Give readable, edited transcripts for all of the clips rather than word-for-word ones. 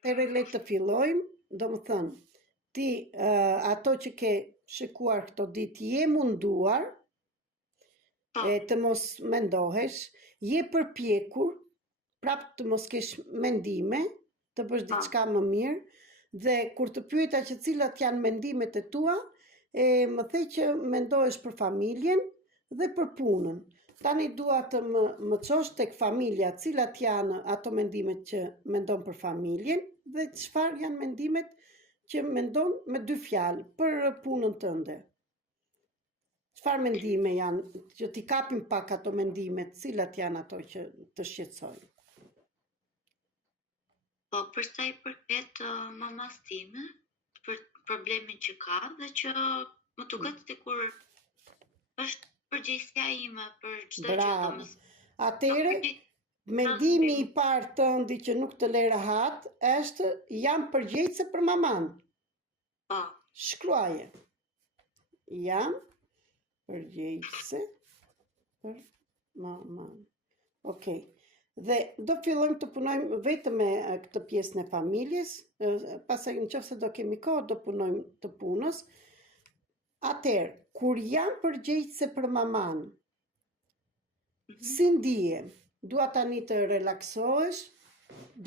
Le të fillojmë, do më thënë, ti ato që ke shikuar këto ditë je munduar, të mos mendohesh, je përpjekur, prap të mos kesh mendime, të bësh diçka më mirë, dhe kur të pyeta që cilat janë mendimet e tua, më the që mendohesh për familjen dhe për punën. Tani dua të më çosh tek familja, cilat janë ato mendimet që mendon për familjen dhe çfarë janë mendimet që mendon me dy fjalë për punën tënde. Çfarë mendime janë që t'i kapim pak ato mendimet, cilat janë ato që të shqetësojnë? Po, për sa i përket mamas time, për problemin që ka dhe që më duket sikur është përgjegjësia ime për çdo gjë, domethënë. Atëre, mendimi i parë tëndi që nuk të le rahat është jam përgjegjëse për maman. Po. Shkruaje. Jam përgjegjëse për maman. Okej. Dhe do fillojmë të punojmë vetëm me këtë pjesën e familjes, pastaj nëse do kemi kohë do punojmë të punës. Atëherë, kur jam përgjegjëse për maman, si ndihem? Dua tani të relaksohesh,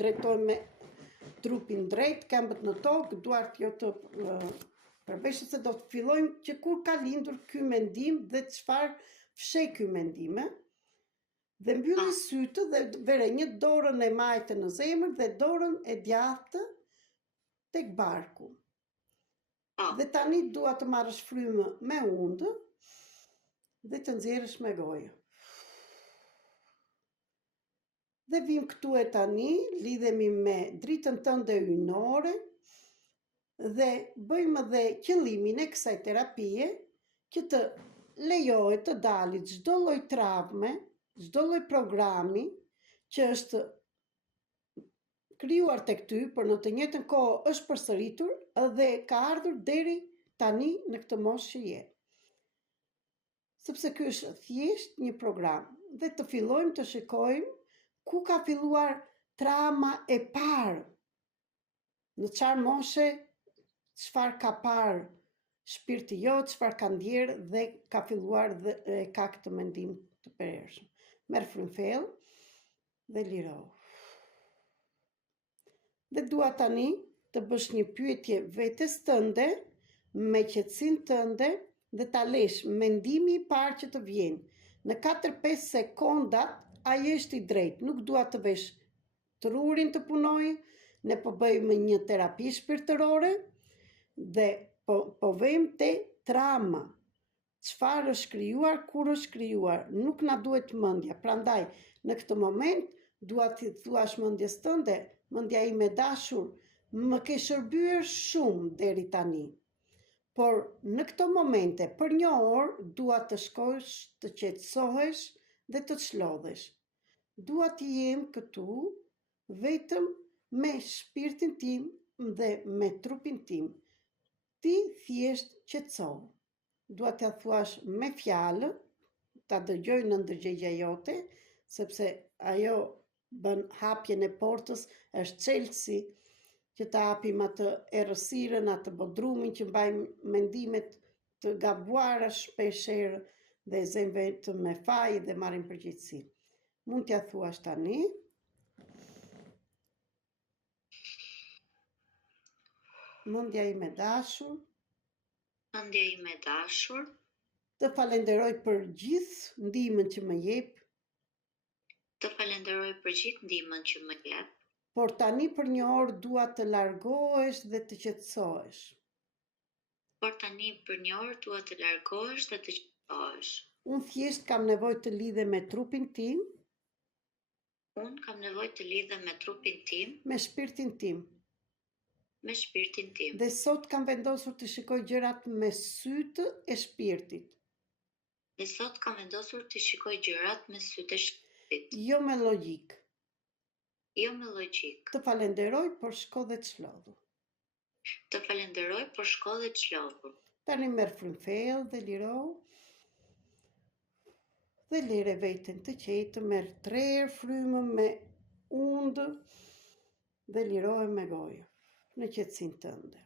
drejtohem me trupin drejt, këmbët në tokë, duart jo të përveshur, se do të fillojmë që kur ka lindur ky mendim dhe çfarë fsheh ky mendim, dhe mbylli sytë dhe vere një dorën e majtë në zemër dhe dorën e djathtë tek barku. Dhe tani dua të marrësh frymë me undë dhe të nxjerrësh me gojë. Dhe vim këtu e tani, lidhemi me dritën tënde ynore dhe bëjmë dhe qëllimin e kësaj terapie që të lejojë të dalit çdo lloj traume, çdo lloj programi që është krijuar tek ty, por në të njëjtën kohë është përsëritur dhe ka ardhur deri tani në këtë moshë që je. Sepse ky është thjesht një program dhe të fillojmë të shikojmë ku ka filluar trauma e parë, në çfarë moshe, çfarë ka parë shpirti jot, çfarë ka ndjerë dhe ka filluar dhe ka këtë mendim të përhershëm. Merr frymfell dhe liro. Dhe dua tani të bësh një pyetje vetes tënde, me qetësinë tënde, dhe ta lesh mendimi i parë që të vjen. Në 4-5 sekonda ai është i drejtë, nuk dua të vesh trurin të punoj, ne po bëjmë një terapi shpirtërore dhe po vejmë te trauma. Çfarë është krijuar, kur është krijuar, nuk na duhet mendja. Prandaj, në këtë moment dua të thuash mendjes tënde, mendja ime dashur, më ke shërbyer shumë deri tani. Por në këto momente, për një orë, dua të shkosh, të qetësohesh dhe të çlodhesh. Dua të jem këtu vetëm me shpirtin tim dhe me trupin tim. Ti thjesht qetësohu. Dua t'ja thuash me fjalë, ta dëgjoj në ndërgjegja jote, sepse ajo bën hapjen e portës, është çelësi që ta hapim atë errësirën, atë bodrumin që mbajmë mendimet të gabuara shpeshherë dhe zem vetëm me faj dhe marrim përgjegjësi. Mund t'ja thuash tani. Mendja ime dashur. Mendja ime dashur. Të falenderoj për gjithë ndihmën që më jep. Të falenderoj për gjithë ndihmën që më jep. Por tani për një orë dua të largohesh dhe të qetësohesh. Por tani për një orë dua të largohesh dhe të qetësohesh. Unë thjesht kam nevojë të lidhem me trupin tim. Unë kam nevojë të lidhem me trupin tim. Me shpirtin tim. Me shpirtin tim. Dhe sot kam vendosur të shikoj gjërat me sytë e shpirtit. Dhe sot kam vendosur të shikoj gjërat me sytë e shpirtit. Jo me logjik. Jo me logjik. Të falenderoj, por shko dhe çlodhu. Të falenderoj, por shko dhe çlodhu. Tani merr frymfell dhe liro. Dhe lere veten të qetë, merr 3 frymë me undë. dhe lirohe me gojë në qetësinë tënde.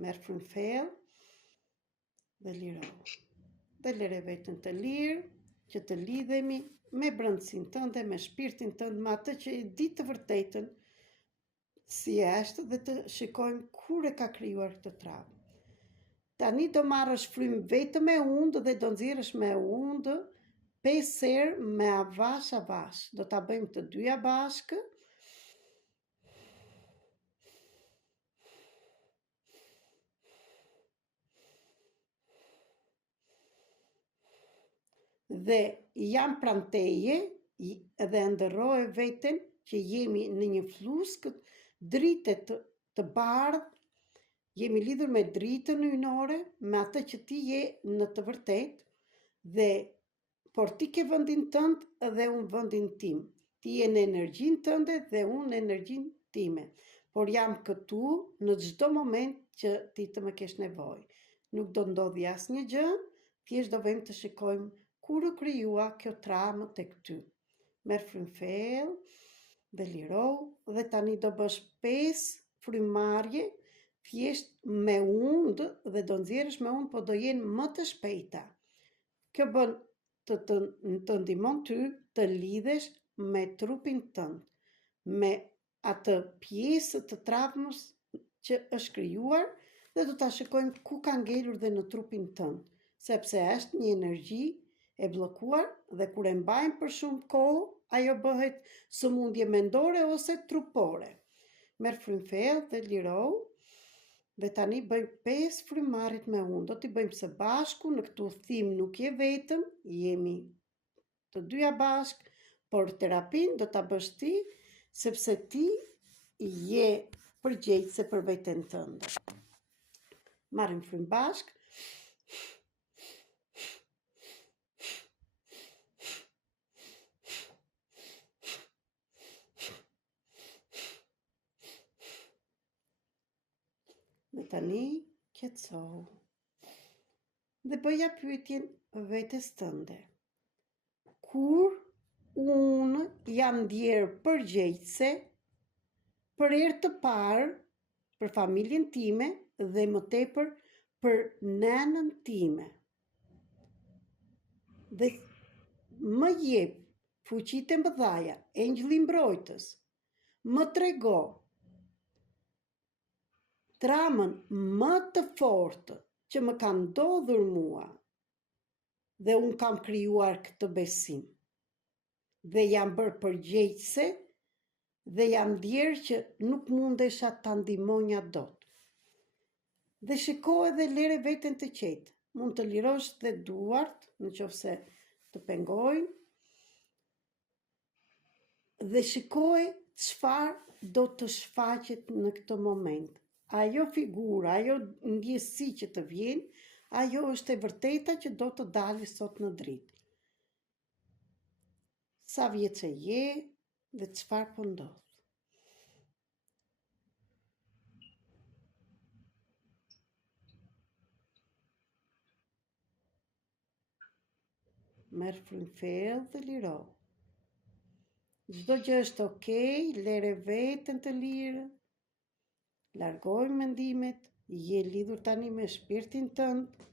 Merë frymëfell dhe lirohu. Dhe lere veten të lirë, që të lidhemi me brendësinë tënde, me shpirtin tënd, me atë që e di të vërtetën si është dhe të shikojmë kur e ka krijuar këtë traumë. Tani do marrësh frymë vetëm me undë dhe do nxirrësh me undë 5 herë me avash. Do ta bëjmë të dyja bashkë. Dhe jam pranë teje dhe ndërroje veten që jemi në një fluskë drite të bardhë, jemi lidhur me dritën ynore, me atë që ti je në të vërtetë, dhe por ti ke vendin tënd dhe unë vendin tim. Ti je në energjinë tënde dhe unë në energjinë time. Por jam këtu në çdo moment që ti të më kesh nevojë. Nuk do ndodhi asnjë gjë, thjesht do vëmë të shikojmë kur u krijua kjo traumë tek ty. Merr frymëfell dhe lirohu dhe tani do bësh 5 frymëmarrje thjesht me undë dhe do nxjerrësh me undë, po do jenë më të shpejta. Kjo bën të ndihmon ty të lidhesh me trupin tënd, me atë pjesë të traumës që është krijuar dhe do ta shikojmë ku ka ngelur dhe në trupin tënd, sepse është një energji e bllokuar dhe kur e mbajmë për shumë kohë, ajo bëhet sëmundje mendore ose trupore. Merr frymëfell dhe lirohu dhe tani bëjmë 5 frymëmarrjet me unë. Do t'i bëjmë së bashku, në këtë udhim nuk je vetëm, jemi të dyja bashk, por terapin do ta bësh ti, sepse ti je përgjegjëse për veten tënde. Marrim frymë bashk. Dhe tani qetësohu. Dhe bëja pyetjen vetes tënde. Kur unë jam ndjerë përgjegjëse për herë të parë për familjen time dhe më tepër për nënën time. Dhe më jep fuqitë e mëdhaja, engjëlli mbrojtës, më trego traumën më të fortë që më ka ndodhur mua dhe unë kam krijuar këtë besim dhe jam bërë përgjegjëse dhe jam ndjerë që nuk mundesha ta ndihmonja dot. Dhe shiko edhe lere veten të qetë. Mund të lirosh dhe duart, nëse të pengojnë, dhe shikoj çfarë do të shfaqet në këtë moment. Ajo figura, ajo ndjesi që të vjen, ajo është e vërteta që do të dalë sot në dritë. Sa vjeçë je dhe çfarë po ndodh. Merr frymëfell dhe lirohu. Çdo gjë është okay, lere veten të lirë. Largoj mendimet, je lidhur tani me shpirtin tënd,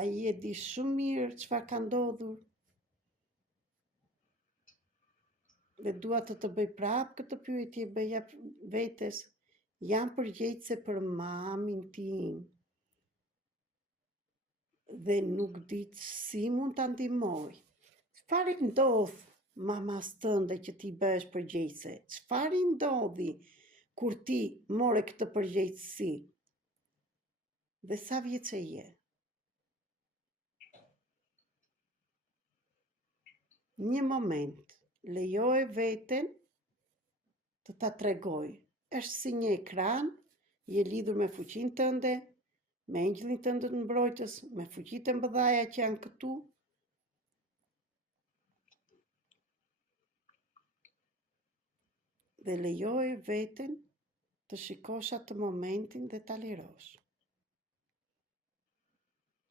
ai e di shumë mirë çfarë ka ndodhur. Dhe dua të bëj prapë këtë pyetje, bëja vetes, jam përgjegjëse për mamin tim. Dhe nuk di si mund ta ndihmoj. Çfarë ndodh mamas tënde që ti bëhesh përgjegjëse? Çfarë ndodhi kur ti more këtë përgjegjësi? Dhe sa vjeçë je? Një moment, lejoje veten të ta tregoj. Është si një ekran, je lidhur me fuqinë tënde, me engjëllin tënd të mbrojtës, me fuqitë e mëdhaja që janë këtu. Dhe lejoje veten të shikosh atë momentin dhe ta lirosh.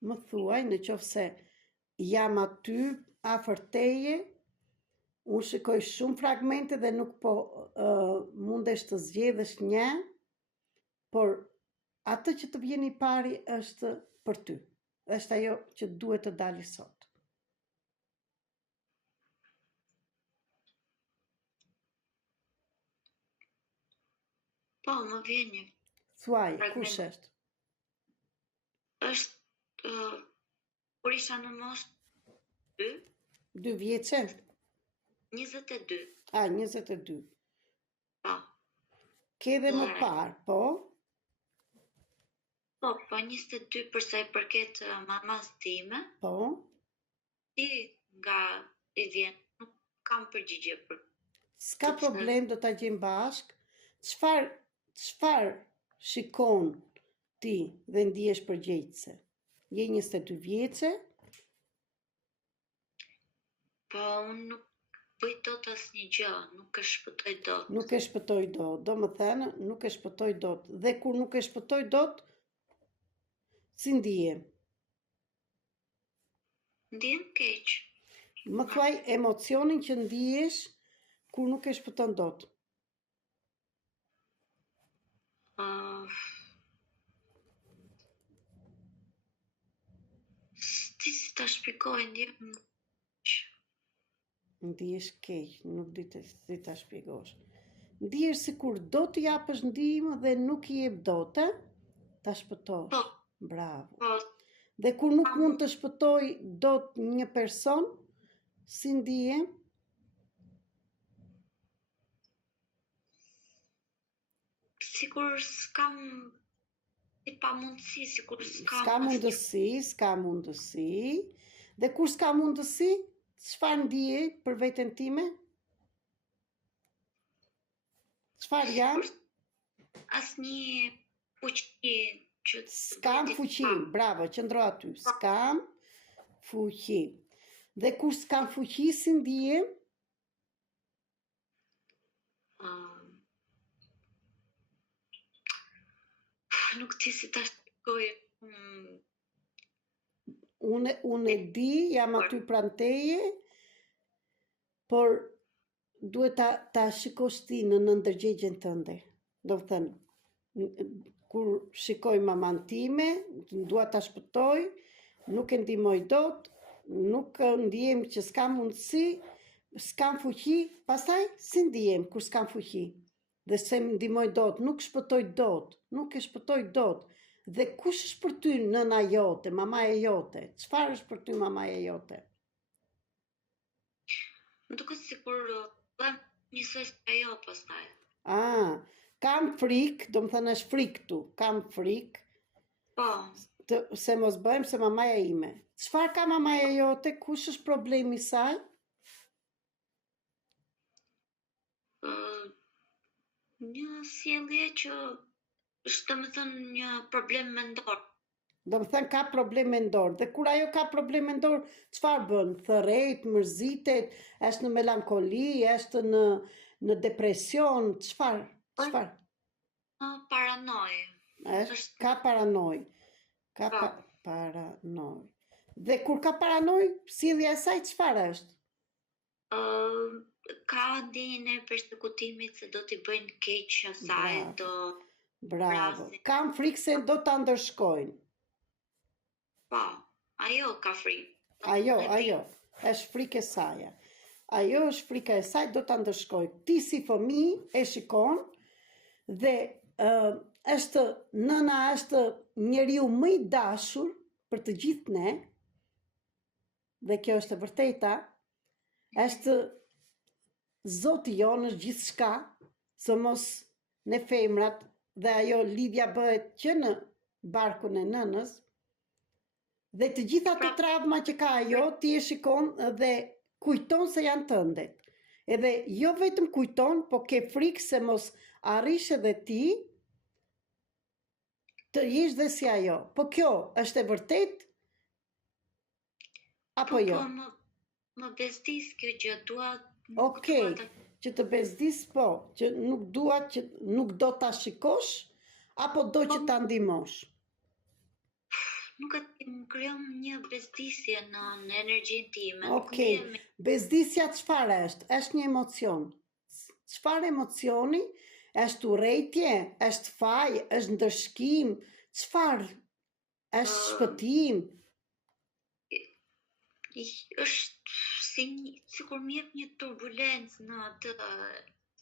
Më thuaj, në qoftë se jam aty afër teje, Unë shikoj shumë fragmente dhe nuk po mundesh të zgjedhësh një, por atë që të vjen i pari është për ty. Është ajo që duhet të dali sot. Po, më vjen një. Thuaj, Fragment. kush është? Është kur isha në moshë 2, 2 vjeçe? 22. 22. Po. Ke dhe më parë, po? Po, 22 për sa i përket mamas time. Po? Ti nga i vjen, nuk kam përgjigje për. S'ka problem, do ta gjejmë bashk. Çfarë shikon ti dhe ndihesh përgjegjëse? Je 22 vjeçe? Po, unë nuk bëj dot asnjë gjë, nuk e shpëtoj dot. Nuk e shpëtoj dot, do më thënë, nuk e shpëtoj dot. Dhe kur nuk e shpëtoj dot, si ndihem? Ndihem keq. Më thuaj emocionin që ndihesh kur nuk e shpëton dot. Ti si ta shpjegoj, ndihem Ndihesh keq, nuk di si ta shpjegosh. Ndihesh sikur do t'i japësh ndihmë dhe nuk i jep dot, ta shpëtosh. Po. Bravo. Po, Dhe kur nuk mund të shpëtoj dot një person, si ndihem? sikur s'kam i pamundësi, sikur s'kam. S'ka mundësi. Dhe kur s'ka mundësi, çfarë ndihe për veten time? Çfarë jam? Asnjë fuqi që S'kam fuqi, bravo, qëndro aty. S'kam fuqi. Dhe kur s'kam fuqi, si ndihem? Nuk di si ta shpjegoj. Unë e di, jam aty pranë teje, por duhet ta shikosh ti në ndërgjegjen tënde. Do të thënë, kur shikoj maman time, dua ta shpëtoj, nuk e ndihmoj dot, nuk ndihem që s'kam mundësi, s'kam fuqi, pastaj si ndihem kur s'kam fuqi? Dhe se më ndihmoj dot, nuk shpëtoj dot, nuk e shpëtoj dot. Dhe kush është për ty nëna jote, mamaja jote? Çfarë është për ty mamaja jote? Më duket sikur bëhem njësoj si ajo pastaj. Kam frikë, do më thënë është frikë tu, kam frikë, Po, se mos bëhem se mamaja ime. Çfarë ka mamaja jote? Kush është problemi i saj? një sjellje që është domethënë një problem mendor. Do më thënë ka problem mendor. Dhe kur ajo ka problem mendor, çfarë bën? Thërret, mërzitet, është në melankoli, është në depresion, çfarë? Paranoj. Ka paranoj. Paranoj. Dhe kur ka paranoj, sjellja e saj çfarë është? Ka ndjenjën e përsekutimit se do t'i bëjnë keq asaj, Bravo. Kam frikë se do ta ndërshkojnë. Po, ajo ka frikë. Ajo, është frikë e saj. Ajo është frika e saj, do ta ndërshkojë. Ti si fëmijë e shikon dhe nëna është njeriu më i dashur për të gjithë ne. Dhe kjo është e vërteta. Është Zoti jonë, është gjithçka, somos ne femrat, dhe ajo lidhja bëhet që në barkun e nënës, dhe të gjitha të travma që ka ajo, ti e shikon dhe kujton se janë tëndet. Edhe jo vetëm kujton, po ke frikë se mos arrish edhe ti të jesh dhe si ajo. Po kjo është e vërtet? Apo jo? Po, më bezdis kjo gjë, dua. Okej, që të bezdis, po, që nuk do ta shikosh, apo do që ta ndihmosh? nuk e di, më krijon një bezdisje në energjinë time. Nuk Okej, ndihem me bezdisja çfarë është? Është një emocion. Çfarë emocioni? Është urrejtje, është faj, është ndërshkim, çfarë? Është ë, shpëtim? është sikur më jep një turbulencë në atë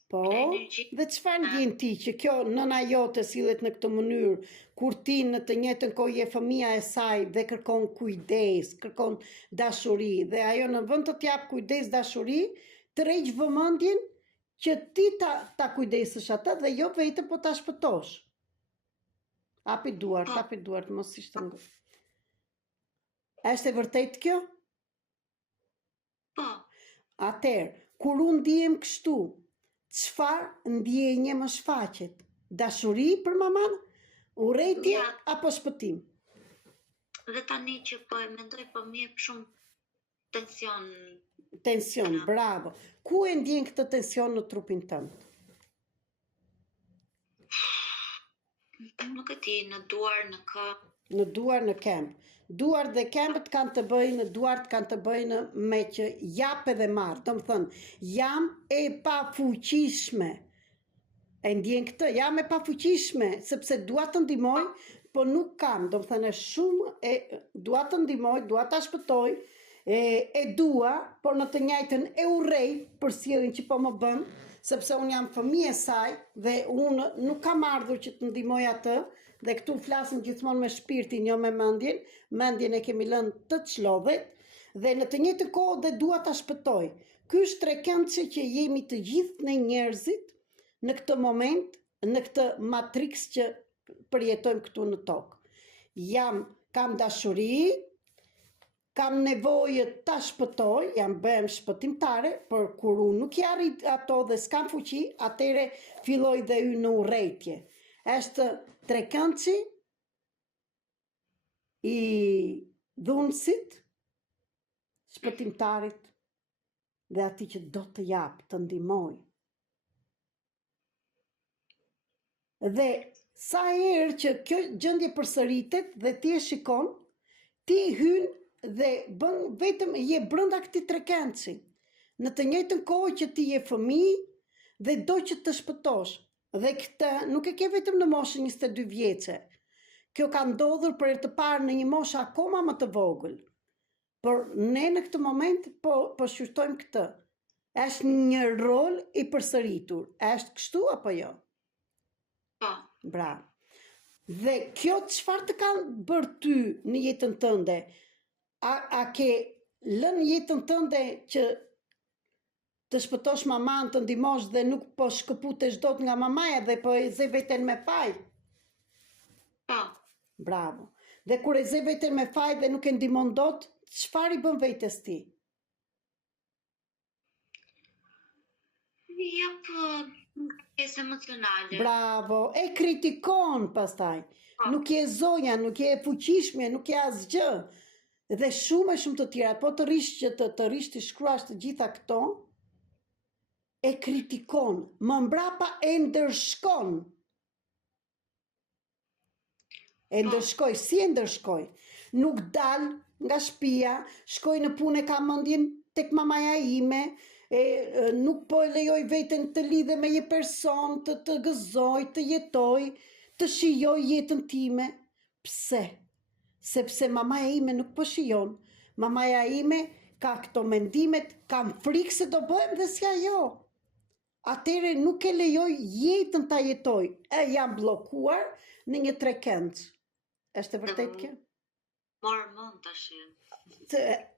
Po, energji. dhe çfarë ndjen ti që kjo nëna jote sillet në këtë mënyrë, kur ti në të njëjtën kohë je fëmia e saj dhe kërkon kujdes, kërkon dashuri, dhe ajo në vend të t'jap kujdes, dashuri, tërheq vëmendjen që ti ta kujdesësh atë dhe jo vetëm po ta shpëtosh. Hapi duart, mos i shtrëngo. Është e vërtetë kjo? Po, Atëherë, kur unë ndihem kështu, çfarë ndjenje më shfaqet? Dashuri për maman? Urrejtje ja, apo shpëtim? dhe tani që po e mendoj, po më jep shumë tension. Tension, bravo. Ku e ndjen këtë tension në trupin tënd? Nuk e di, në duar, në këmbë. Në duar, në këmbë. Duart dhe këmbët kanë të bëjnë, duart kanë të bëjnë me që jap edhe marr. Do të thënë, jam e pafuqishme. E ndjen këtë, jam e pafuqishme, sepse dua të ndihmoj, po nuk kam. Do të thënë, shumë dua të ndihmoj, dua ta shpëtoj, e dua, por në të njëjtën e urrej për sjelljen që po më bën, sepse unë jam fëmijë e saj dhe unë nuk kam ardhur që të ndihmoj atë, dhe këtu flasim gjithmonë me shpirtin, jo me mendjen. Mendjen e kemi lënë të çlodhet, dhe në të njëjtën kohë dhe dua ta shpëtoj. Ky është trekëndçi që jemi të gjithë ne njerëzit në këtë moment, në këtë matrix që përjetojmë këtu në tokë. Kam dashuri, kam nevojë ta shpëtoj, bëhem shpëtimtare, por kur unë nuk i arrit ato dhe s'kam fuqi, atëre filloj dhe hy në urrejtje. Është trekëndçi i dhunësit, shpëtimtarit dhe ati që do të jap, të ndihmoj. Dhe sa herë që kjo gjendje përsëritet dhe ti e shikon, ti hyn dhe bën vetëm je brenda këtij trekëndçi. Në të njëjtën kohë që ti je fëmijë dhe do që të shpëtosh. Dhe këtë nuk e ke vetëm në moshën 22 vjeçe. Kjo ka ndodhur për herë të parë në një moshë akoma më të vogël. Por ne në këtë moment po shqyrtojmë këtë. Është një rol i përsëritur. Është kështu apo jo? Po, Bravo. Dhe kjo çfarë të ka bërë ty në jetën tënde? A ke lënë jetën tënde që të shpëtosh maman, të ndihmosh dhe nuk po shkëputesh dot nga mamaja dhe po e ze veten me faj? po. Bravo. Dhe kur e ze veten me faj dhe nuk e ndihmon dot, çfarë i bën vetes ti? Jap pjesë emocionale. Bravo. E kritikon pastaj. Po. Nuk je zonja, nuk je e fuqishme, nuk je asgjë. Dhe shumë të tjera, po të rish që të rish të shkruash të gjitha këto, e kritikon, më mbrapa e ndërshkon. E ndërshkoj, si e ndërshkoj? Nuk dal nga shtëpia, shkoj në punë, ka mendjen tek mamaja ime, nuk po e lejoj veten të lidhe me një person, të gëzoj, të jetoj, të shijoj jetën time. Pse? Sepse mamaja ime nuk po shijon. Mamaja ime ka këto mendimet, kam frikë se do bëhem dhe si ajo. Atëre nuk e lejoj jetën ta jetoj. E jam bllokuar në një trekëndç. Është e vërtet kjo? Morë mund tash.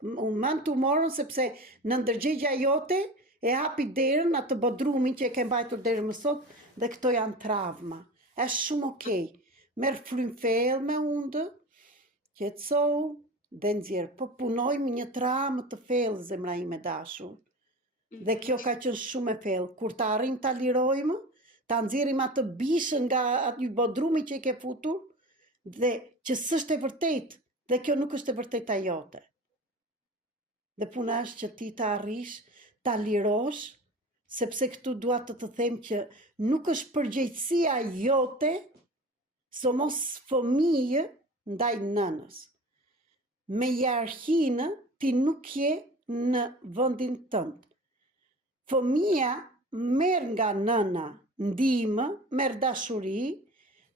Unë mend të morën sepse në ndërgjegja jote e hapi derën atë bodrumin që e ke mbajtur deri më sot dhe këto janë travma. Është shumë okej. Merr frymfell me undë, qetësou dhe nxjerr. Po punojmë një traumë të thellë, zemra ime dashur. Dhe kjo ka qenë shumë e thellë. Kur ta arrim ta lirojmë, ta nxjerrim atë bishën nga aty bodrumi që e ke futur, dhe që s'është e vërtet, dhe kjo nuk është e vërteta jote. Dhe puna është që ti ta arrish, ta lirosh, sepse këtu dua të them që nuk është përgjegjësia jote, somos fëmijë, ndaj nënës. Me hierarkinë ti nuk je në vendin tënd. Fëmia merr nga nëna ndihmë, merr dashuri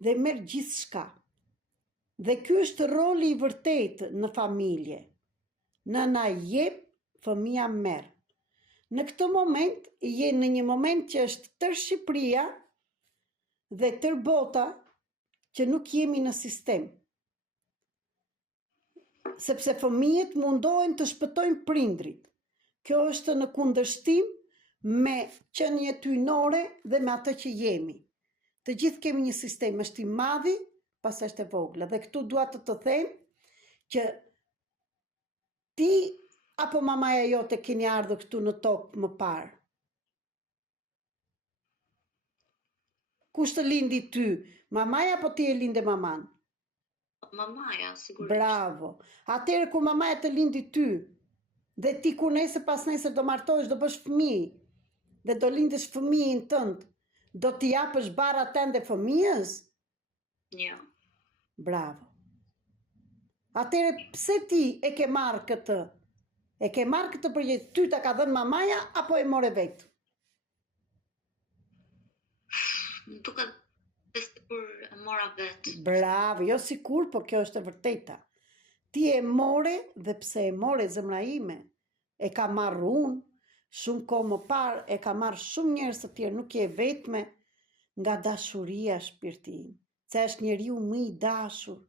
dhe merr gjithçka. Dhe ky është roli i vërtetë në familje. Nëna jep, fëmia merr. Në këtë moment je në një moment që është tërë Shqipëria dhe tërë bota që nuk jemi në sistem. Sepse fëmijët mundohen të shpëtojnë prindrit. Kjo është në kundërshtim me qenie hyjnore dhe me atë që jemi. Të gjithë kemi një sistem, është i madhi, pas është e vogla. Dhe këtu dua të them që ti apo mamaja jote keni ardhur këtu në tokë më parë? Kush të lindi ty? Mamaja apo ti e linde maman? Mamaja, sigurisht. Bravo. Atëherë kur mamaja të lindi ty, dhe ti kur nesër pas nesër do martohesh, do bësh fëmijë, dhe do lindesh fëmijën tënd, do t'i japësh barra tënde fëmijës? Jo. Bravo. Atëherë pse ti e ke marrë këtë? E ke marrë këtë përgjegjësi, ty ta ka dhënë mamaja apo e more vetë? Më duket sikur e mora vetë. Bravo, jo sikur, po kjo është e vërteta. Ti e more dhe pse e more zemra ime? E ka marrë unë, shumë kohë më parë, e ka marrë shumë njerëz të tjerë, nuk je vetme, nga dashuria shpirti im. Se është njeriu më i dashur.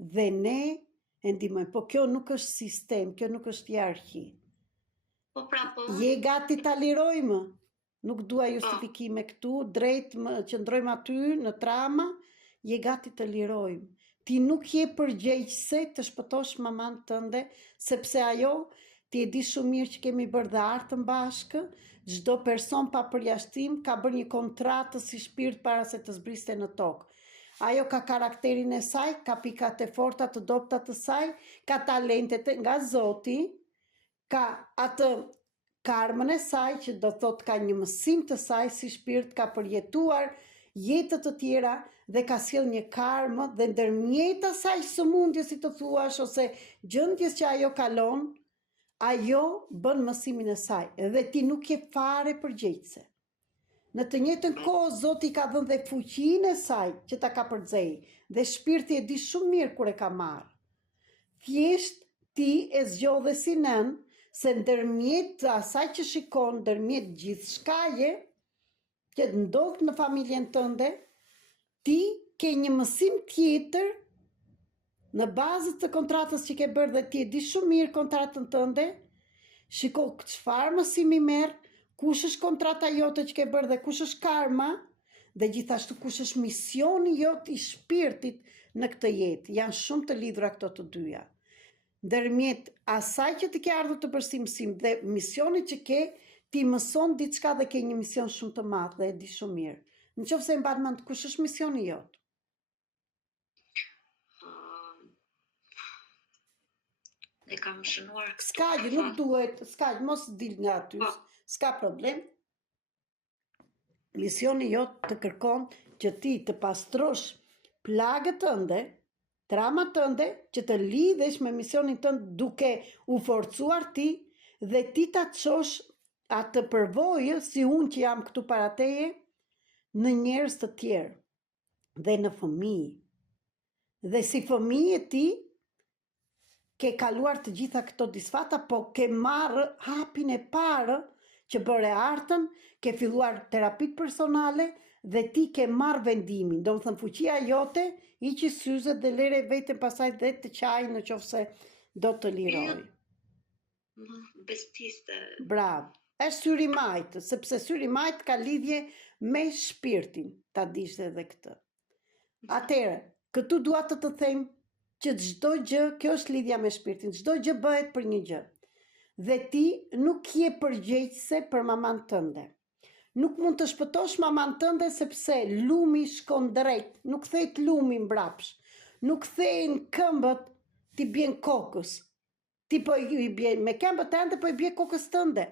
Dhe ne e ndihmojmë, po kjo nuk është sistem, kjo nuk është hierarki. Po pra po. Je gati ta lirojmë? Nuk dua justifikime këtu, drejt më qëndrojmë aty në trama, je gati të lirojmë. Ti nuk je përgjegjëse të shpëtosh maman tënde, sepse ajo ti e di shumë mirë që kemi bërë dhe artën bashkë, çdo person pa përjashtim ka bërë një kontratë si shpirt para se të zbriste në tokë. Ajo ka karakterin e saj, ka pikat e forta të dobta të saj, ka talentet nga Zoti, ka atë karmën e saj, që do thot ka një mësim të saj si shpirt, ka përjetuar jetët të tjera dhe ka sjell një karmë dhe ndërmjet asaj sëmundjes, si të thuash, ose gjendjes që ajo kalon, ajo bën mësimin e saj dhe ti nuk je fare përgjegjëse. Në të njëjtën kohë Zoti ka dhënë dhe fuqinë e saj që ta ka përxej dhe shpirti e di shumë mirë kur e ka marrë. Thjesht ti e zgjodhe si nën se ndërmjet asaj që shikon, ndërmjet gjithçkaje që ndodh në familjen tënde, ti ke një mësim tjetër në bazë të kontratës që ke bërë dhe ti e di shumë mirë kontratën tënde. Shiko çfarë mësimi merr, kush është kontrata jote që ke bërë dhe kush është karma, dhe gjithashtu kush është misioni jot i shpirtit në këtë jetë. Janë shumë të lidhura këto të dyja. Ndërmjet asaj që ti ke ardhur të bësh si mësim dhe misionit që ke, ti mëson diçka dhe ke një mision shumë të madh dhe e di shumë mirë. Nëse e mban mend kush është misioni jot? E kam shënuar këtu. S'ka, nuk duhet, s'ka, mos dil nga aty, s'ka problem. Misioni jot të kërkon që ti të pastrosh plagët tënde, tramat tënde, që të lidhesh me misionin tënd duke u forcuar ti dhe ti ta çosh atë përvojë si unë që jam këtu para teje në njerëz të tjerë dhe në fëmijë. Dhe si fëmijë ti ke kaluar të gjitha këto disfata, po ke marrë hapin e parë që bëre artën, ke filluar terapit personale dhe ti ke marrë vendimin. Do më thënë fuqia jote, iqi syzet dhe lere vetën pasaj dhe të qaj në qofse do të liroj. Bestiste. Bravo. Është syri majtë, sepse syri majtë ka lidhje me shpirtin, ta dish edhe këtë. Atëherë, këtu dua të them që çdo gjë, kjo është lidhja me shpirtin, çdo gjë bëhet për një gjë. Dhe ti nuk je përgjegjëse për maman tënde. Nuk mund të shpëtosh maman tënde sepse lumi shkon drejt, nuk thet lumi mbrapsh. Nuk thejnë këmbët, ti bjen kokës. Ti po i bjen me këmbët tënde, po i bje kokës tënde.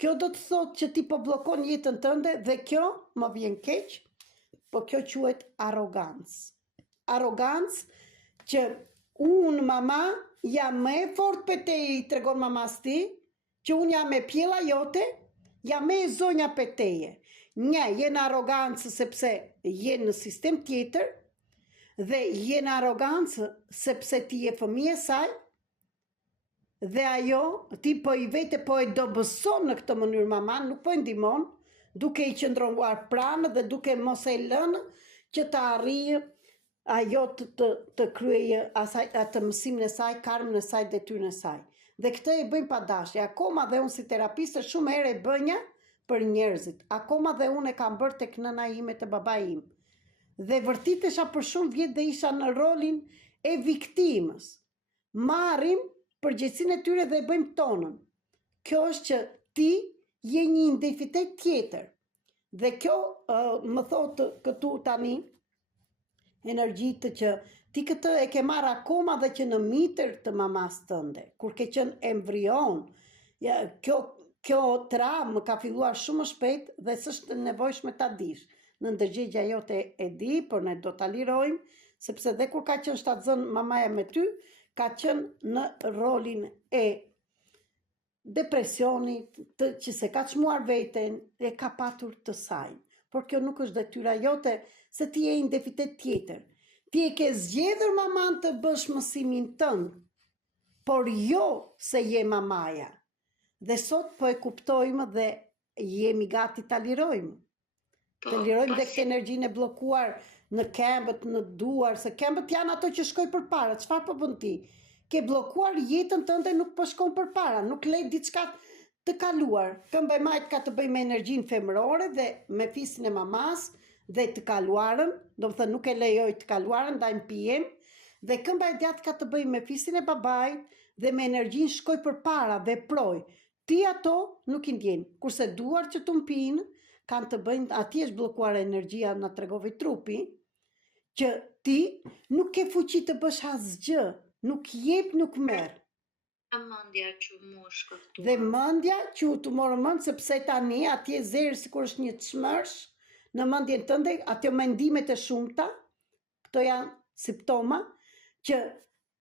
Kjo do të thotë që ti po bllokon jetën tënde dhe kjo më vjen keq, po kjo quhet arrogancë. Arrogancë që unë mama jam më e fort për te, i tregon mamas ti, që unë jam e pjella jote, jam me e zonja për teje. Një, jenë arogancë sepse jenë në sistem tjetër, dhe jenë arogancë sepse ti je fëmijë e saj, dhe ajo, ti po i vete po e dobëson në këtë mënyrë mama, nuk po e ndihmon, duke i qëndruar pranë dhe duke mos e lënë që të arrijë ajo të kryejë atë mësimin e saj, karmën e saj, detyrën e saj. Dhe këtë e bëjmë pa dashje. Akoma dhe unë si terapiste shumë herë e bënja për njerëzit. Akoma dhe unë e kam bërë tek nëna ime të baba im. Dhe vërtitesha për shumë vjet dhe isha në rolin e viktimës. Marrim përgjegjësinë e tyre dhe e bëjmë tonën. Kjo është që ti je një identitet tjetër. Dhe kjo më thotë këtu tani, energjitë që ti këtë e ke marrë akoma dhe që në mitër të mamas tënde, kur ke qenë embrion, kjo traumë ka filluar shumë shpejt dhe s'është nevojshme ta dish. Në ndërgjegja jote e di, por ne do ta lirojmë, sepse dhe kur ka qenë shtatzën mamaja me ty, ka qenë në rolin e depresionit, që se ka çmuar veten, e ka patur të saj. Por kjo nuk është detyra jote, se ti je identitet tjetër. Ti e ke zgjedhur maman të bësh mësimin tënd, por jo se je mamaja. Dhe sot po e kuptojmë dhe jemi gati ta lirojmë. Të lirojmë dhe këtë energjinë e bllokuar në këmbët, në duar, se këmbët janë ato që shkojnë përpara. Çfarë po bën ti? Ke bllokuar jetën tënde, nuk po shkon përpara, nuk le diçka të kaluar. Këmbë e majt ka të bëjë me energjinë femërore dhe me fisin e mamas, dhe të kaluarën, do më thënë nuk e lejoj të kaluarën, ndaj pijem, dhe këmba e djathtë ka të bëjë me fisin e babait dhe me energjinë shkoj përpara dhe proj. Ti ato nuk i ndjen. Kurse duar që të mpinë, kanë të bëjnë, ati është bllokuar energjia, na tregove trupi, që ti nuk ke fuqi të bësh asgjë, nuk jep, nuk merr. Mendja që mu shkaktuar. Dhe mendja që të morë mend, sepse tani atje zeri sikur është një çmërsh, në mendjen tënde, ato mendimet e shumta, këto janë simptoma, që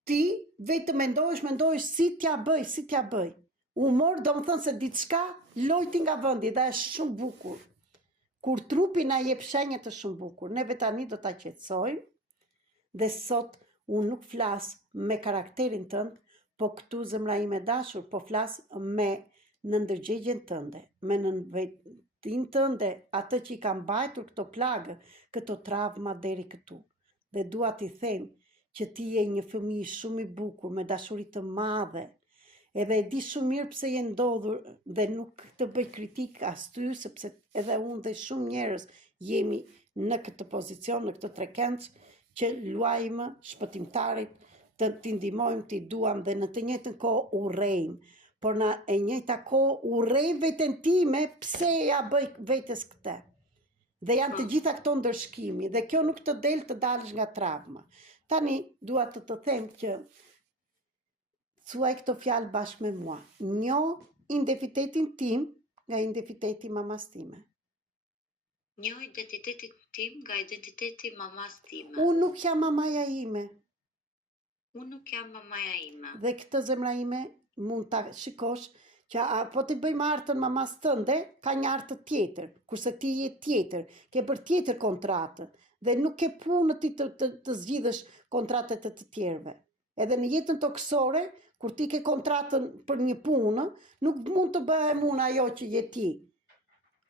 ti vetë mendohesh si t'ja bëj. Humor do më thënë se diçka lojti nga vendi dhe është shumë bukur. Kur trupi na jep shenjë të shumë bukur, neve tani do ta qetësojmë, dhe sot unë nuk flas me karakterin tënd, po këtu zemra ime dashur, po flas me në ndërgjegjen tënde, me në vetin tënde, atë që i ka mbajtur këto plagë, këto travma deri këtu. Dhe dua t'i them që ti je një fëmijë shumë i bukur, me dashuri të madhe, edhe e di shumë mirë pse je ndodhur dhe nuk të bëj kritik as ty, sepse edhe unë dhe shumë njerëz jemi në këtë pozicion, në këtë trekëndsh, që luajmë shpëtimtarit, të ndihmojmë, t'i duam dhe në të njëjtën kohë urrejmë. Por në e njëjta kohë urrej veten time, pse ja bëj vetes këtë. Dhe janë të gjitha këto ndërshkimi, dhe kjo nuk të del të dalësh nga travma. Tani, dua të them që thuaj këto fjalë bashkë me mua. Njoh identitetin tim nga identiteti mamas time. Njoh identitetin tim nga identiteti mamas time. Unë nuk jam mamaja ime. Unë nuk jam mamaja ime. Dhe këtë zemra ime mund ta shikosh që po të bëjmë artën mamas tënde, ka një artë tjetër, kurse ti je tjetër, ke bërë tjetër kontratë, dhe nuk ke punë ti të zgjidhësh kontratet të tjerëve. Edhe në jetën toksore, kur ti ke kontratën për një punë, nuk mund të bëhem unë ajo që je ti.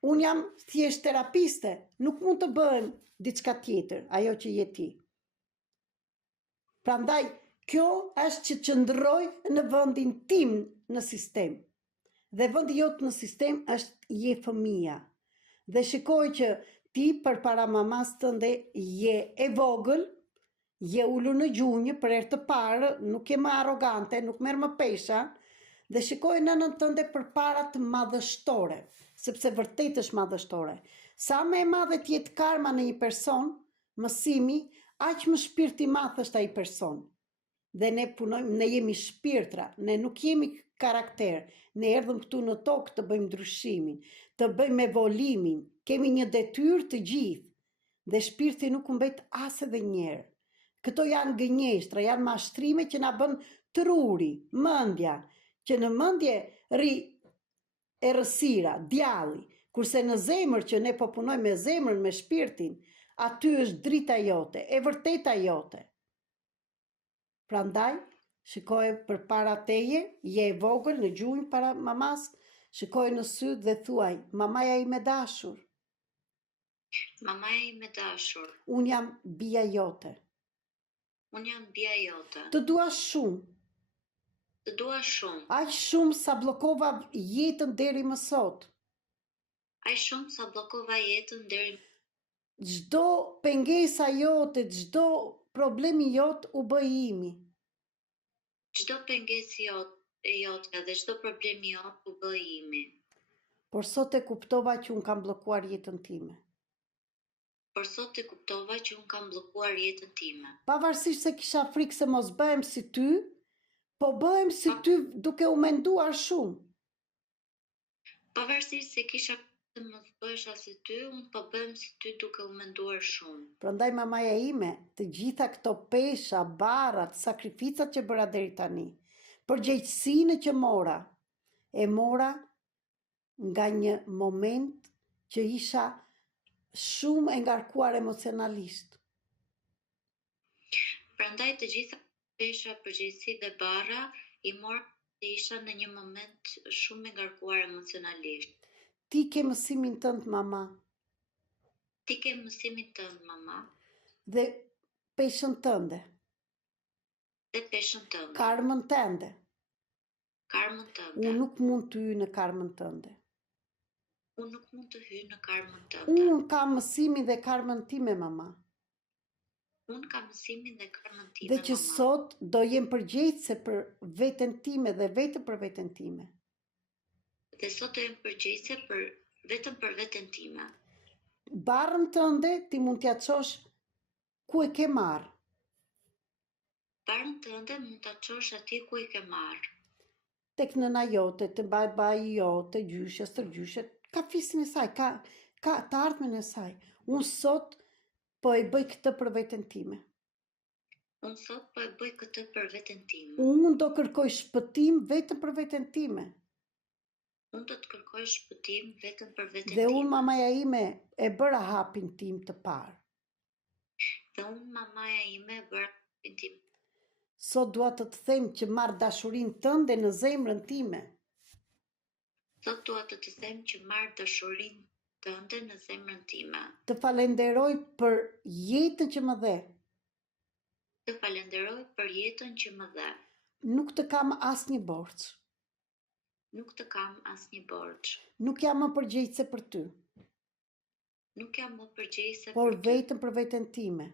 Unë jam thjesht terapiste, nuk mund të bëhem diçka tjetër, ajo që je ti. Prandaj, kjo është që qëndroj në vendin tim në sistem. Dhe vendi jot në sistem është je fëmija. Dhe shikoj që ti përpara mamas tënde je e vogël, je ulur në gjunjë për herë të parë, nuk je më arrogante, nuk merr më pesha, dhe shikoj nënën tënde përpara të madhështore, sepse vërtet është madhështore. Sa më e madhe të jetë karma në një person, mësimi, aq më shpirti i madh është ai person. Dhe ne punojmë, ne jemi shpirtra, ne nuk jemi karakter, ne erdhëm këtu në tokë të bëjmë ndryshimin, të bëjmë evolimin, kemi një detyrë të gjithë, dhe shpirti nuk mbet as edhe një herë. Këto janë gënjeshtra, janë mashtrime që na bën truri, mendja, që në mendje rri errësira, djalli, kurse në zemër që ne po punojmë me zemrën, me shpirtin, aty është drita jote, e vërteta jote. Prandaj, shikoj përpara teje, je e vogël në gjunjë para mamas, shikoj në sy dhe thuaj, mamaja ime dashur, Mamaja ime dashur, unë jam bia jote, unë jam bia jote. të dua shumë, Të dua shumë, aq shumë sa bllokova jetën deri më sot. aq shumë sa bllokova jetën deri Çdo pengesa jote, çdo problemi jot u bë imi. çdo pengesë jote dhe çdo problemi jot u bë imi. Por sot e kuptova që unë kam bllokuar jetën time. Por sot e kuptova që unë kam bllokuar jetën time. Pavarësisht se kisha frikë se mos bëhem si ty, po bëhem si ty duke u menduar shumë. Pavarësisht se kisha të mos bëhesha si ty, unë po bëhem si ty duke u menduar shumë. Prandaj mamaja ime, të gjitha këto pesha, barrat, sakrificat që bëra deri tani, përgjegjësinë që mora, e mora nga një moment që isha shumë e ngarkuar emocionalisht. Prandaj të gjitha pesha, përgjegjësi dhe barra i mora se isha në një moment shumë e ngarkuar emocionalisht. Ti ke mësimin tënd, mama, Ti ke mësimin tënd, mama, dhe peshën tënde, dhe peshën tënde, karmën tënde. karmën tënde. Unë nuk mund të hyj në karmën tënde. Unë nuk mund të hyj në karmën tënde. Unë kam mësimin dhe karmën time, mama. Unë kam mësimin dhe karmën time, Dhe që mama. sot do jem përgjegjëse për veten time dhe vetëm për veten time. Dhe sot do jem përgjegjëse vetëm për veten time. Barrën tënde ti mund t'ja çosh ku e ke marrë. Barrën tënde mund ta çosh aty ku i ke marrë. Tek nëna jote, të babai jote, gjyshes, tërgjyshet, ka fisin e saj, ka të ardhmen e saj. Unë sot po e bëj këtë për veten time. Unë sot po e bëj këtë për veten time. Unë do kërkoj shpëtim vetëm për veten time. Unë do të kërkoj shpëtim vetëm për veten Dhe time. unë mamaja ime e bëra hapin tim të parë. Dhe unë mamaja ime e bëra hapin tim. Sot dua të të them që marr dashurinë tënde në zemrën time. Sot dua të të them që marr dashurinë tënde në zemrën time. Të falenderoj për jetën që më dhe. Të falenderoj për jetën që më dhe. Nuk të kam asnjë borxh. Nuk të kam asnjë borxh. Nuk jam më përgjegjëse për ty, Nuk jam më përgjegjëse por për ty, vetëm për veten time.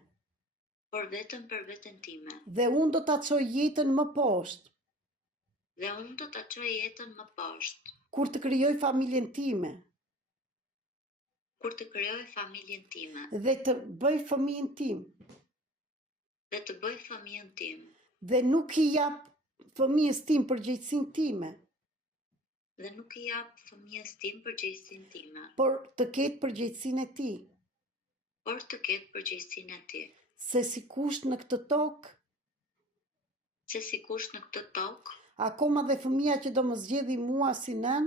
por vetëm për veten time. Dhe unë do ta çoj jetën më poshtë, Dhe unë do ta çoj jetën më poshtë. kur të krijoj familjen time Kur të krijoj familjen time dhe të bëj fëmijën tim. dhe të bëj fëmijën tim. Dhe nuk i jap fëmijës tim përgjegjësinë time, Dhe nuk i jap fëmijës tim përgjegjësinë time, por të ketë përgjegjësinë e tij. por të ketë përgjegjësinë e tij. Se si kusht në këtë tokë, Se sikush në këtë tokë, akoma dhe fëmia që do më zgjedhi mua si nën,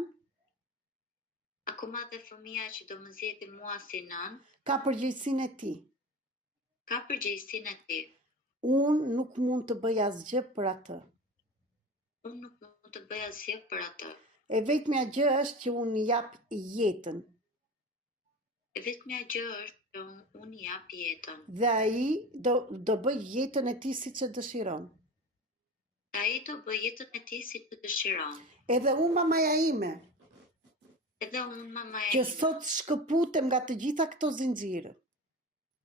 akoma dhe fëmia që do më zgjidhë mua si nën, ka përgjegjësinë e tij. ka përgjegjësinë e tij. Unë nuk mund të bëj asgjë për atë. Unë nuk mund të bëj asgjë për atë. E vetmja gjë është që unë i jap jetën E vetmja gjë është që unë i jap jetën. dhe ai do bëj jetën e tij siç e dëshiron. Ai do bëj jetën e tij siç e dëshiron. Edhe unë mamaja ime, Edhe unë mamaja që ime, sot shkëputem nga të gjitha këto zinxhire,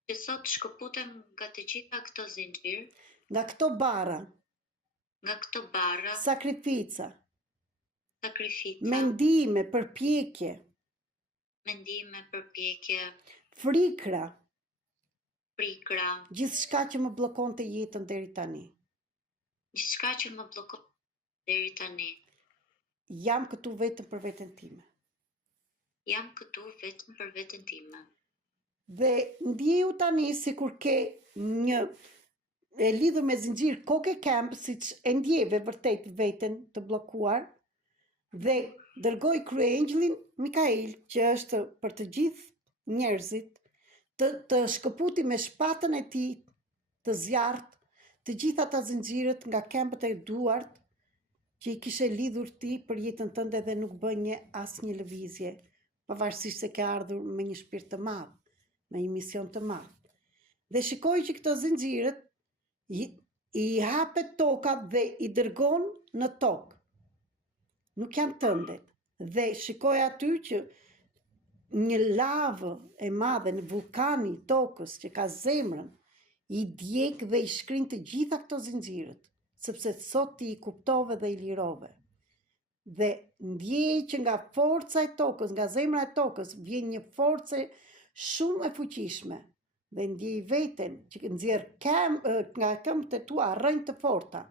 që sot shkëputem nga të gjitha këto zinxhir, nga këto barra, nga këto barra, sakrifica, sakrifica, mendime, përpjekje, mendime, përpjekje, frikra, frikra, gjithçka që më bllokonte jetën deri tani. gjithçka që më bllokon deri tani. Jam këtu vetëm për veten time. Jam këtu vetëm për veten time. Dhe ndjeju tani sikur ke e lidhur me zinxhir kokë këmbë, siç e ndjeve vërtet veten të bllokuar, dhe dërgoi kryengjëllin Mikail, që është për të gjithë njerëzit, të shkëputi me shpatën e tij të zjarrt të gjitha ata zinxhirët nga këmbët e duart që i kishe lidhur ti për jetën tënde dhe nuk bënje asnjë lëvizje, pavarësisht se ke ardhur me një shpirt të madh, me një mision të madh. Dhe shikoj që këto zinxhirët i hapet toka dhe i dërgon në tokë. Nuk janë tëndet. Dhe shikoj aty që një lavë e madhe në vulkani i tokës që ka zemrën, i djeg dhe i shkrin të gjitha këto zinxhirët, sepse sot ti i kuptove dhe i lirove. Dhe ndjej që nga forca e tokës, nga zemra e tokës, vjen një forcë shumë e fuqishme, dhe ndjej veten që nxjerr nga këmbët e tua rrënjë të forta,